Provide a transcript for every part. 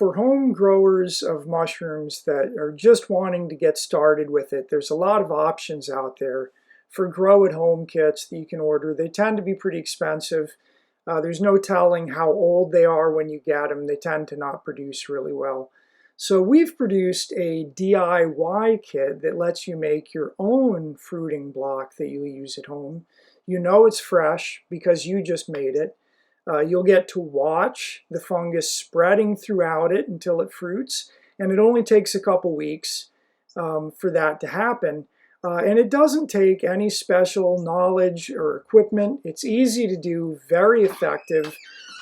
For home growers of mushrooms that are just wanting to get started with it, there's a lot of options out there for grow-at-home kits that you can order. They tend to be pretty expensive. There's no telling how old they are when you get them. They tend to not produce really well. So we've produced a DIY kit that lets you make your own fruiting block that you use at home. You know it's fresh because you just made it. You'll get to watch the fungus spreading throughout it until it fruits, and it only takes a couple weeks for that to happen. And it doesn't take any special knowledge or equipment. It's easy to do, very effective,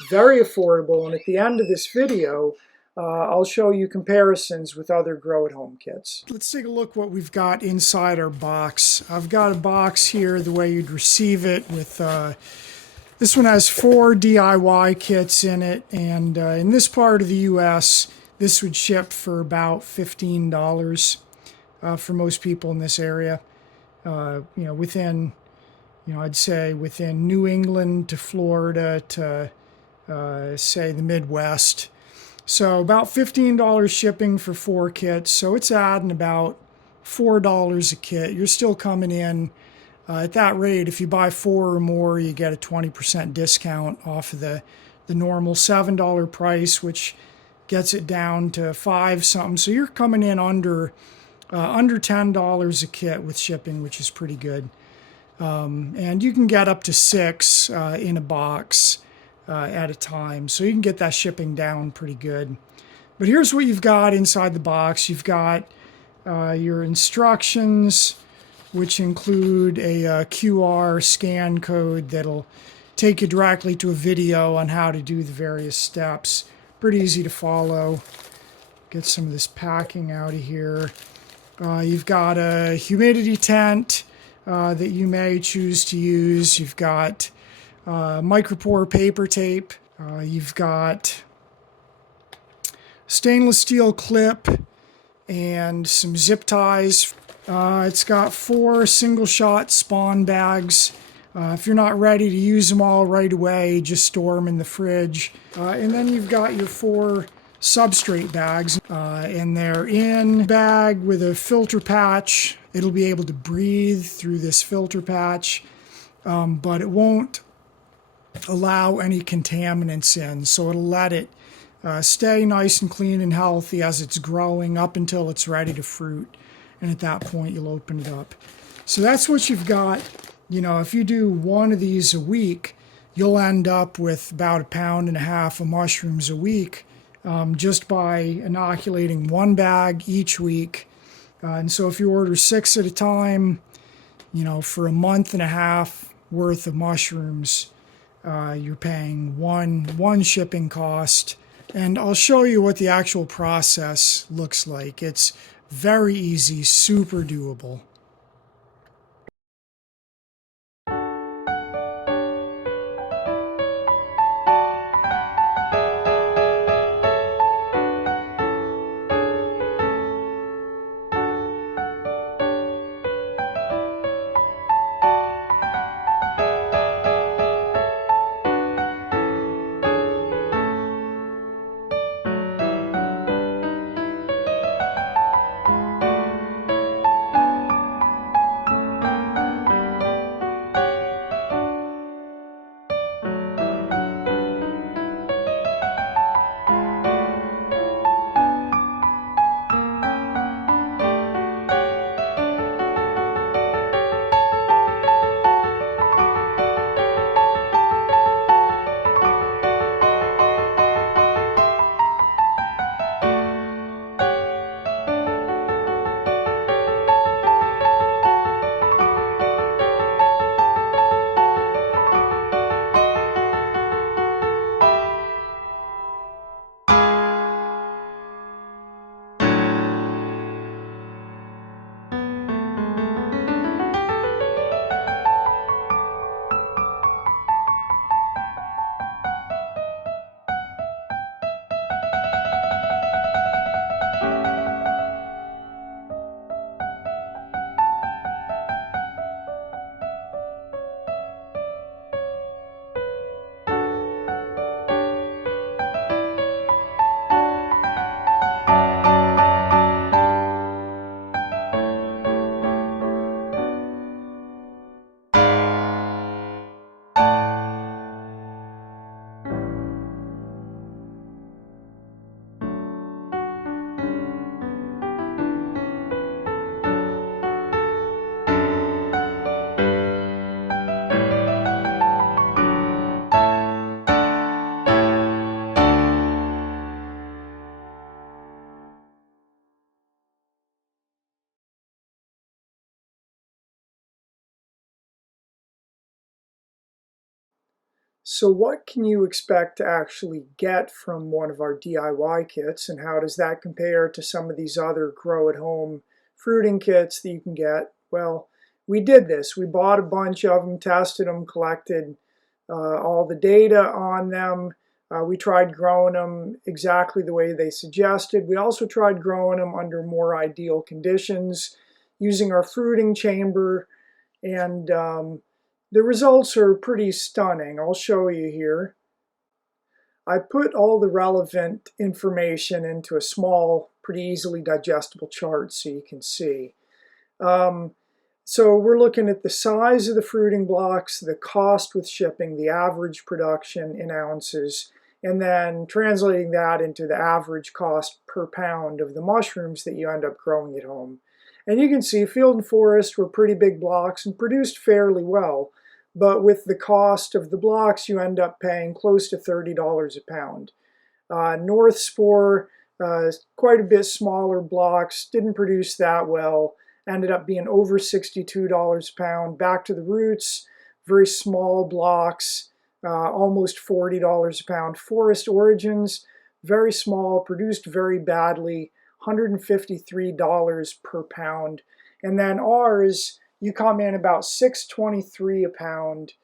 very affordable, and at the end of this video, I'll show you comparisons with other grow-at-home kits. Let's take a look what we've got inside our box. I've got a box here the way you'd receive it with this one has 4 DIY kits in it, and in this part of the US, this would ship for about $15 for most people in this area. Within, I'd say within New England to Florida to, say, the Midwest. So about $15 shipping for 4 kits, so it's adding about $4 a kit. You're still coming in at that rate. If you buy 4 or more, you get a 20% discount off of the normal $7 price, which gets it down to 5 something. So you're coming in under $10 a kit with shipping, which is pretty good. And you can get up to 6 in a box at a time, so you can get that shipping down pretty good. But here's what you've got inside the box. You've got your instructions, which include a QR scan code that'll take you directly to a video on how to do the various steps. Pretty easy to follow. Get some of this packing out of here. You've got a humidity tent that you may choose to use. You've got micropore paper tape. You've got stainless steel clip and some zip ties. It's got 4 single-shot spawn bags. If you're not ready to use them all right away, just store them in the fridge. And then you've got your 4 substrate bags, and they're in a bag with a filter patch. It'll be able to breathe through this filter patch, but it won't allow any contaminants in, so it'll let it stay nice and clean and healthy as it's growing up until it's ready to fruit. And at that point, you'll open it up. So that's what you've got. If you do 1 of these a week, you'll end up with about 1.5 pounds of mushrooms a week just by inoculating 1 bag each week. And so if you order 6 at a time, for a month and a half worth of mushrooms, you're paying one shipping cost. And I'll show you what the actual process looks like. It's very easy, super doable. So what can you expect to actually get from one of our DIY kits, and how does that compare to some of these other grow-at-home fruiting kits that you can get? Well, we did this. We bought a bunch of them, tested them, collected all the data on them. We tried growing them exactly the way they suggested. We also tried growing them under more ideal conditions using our fruiting chamber, and the results are pretty stunning. I'll show you here. I put all the relevant information into a small, pretty easily digestible chart so you can see. So we're looking at the size of the fruiting blocks, the cost with shipping, the average production in ounces, and then translating that into the average cost per pound of the mushrooms that you end up growing at home. And you can see Field and Forest were pretty big blocks and produced fairly well, but with the cost of the blocks, you end up paying close to $30 a pound. North Spore, quite a bit smaller blocks, didn't produce that well, ended up being over $62 a pound. Back to the Roots, very small blocks, almost $40 a pound. Forest Origins, very small, produced very badly, $153 per pound. And then ours, you come in about $6.23 a pound,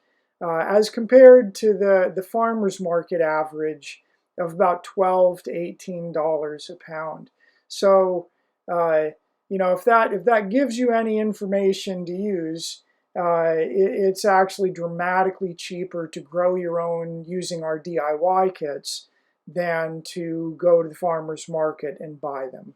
as compared to the farmer's market average of about $12 to $18 a pound. So, you know, if that gives you any information to use, it's actually dramatically cheaper to grow your own using our DIY kits than to go to the farmer's market and buy them.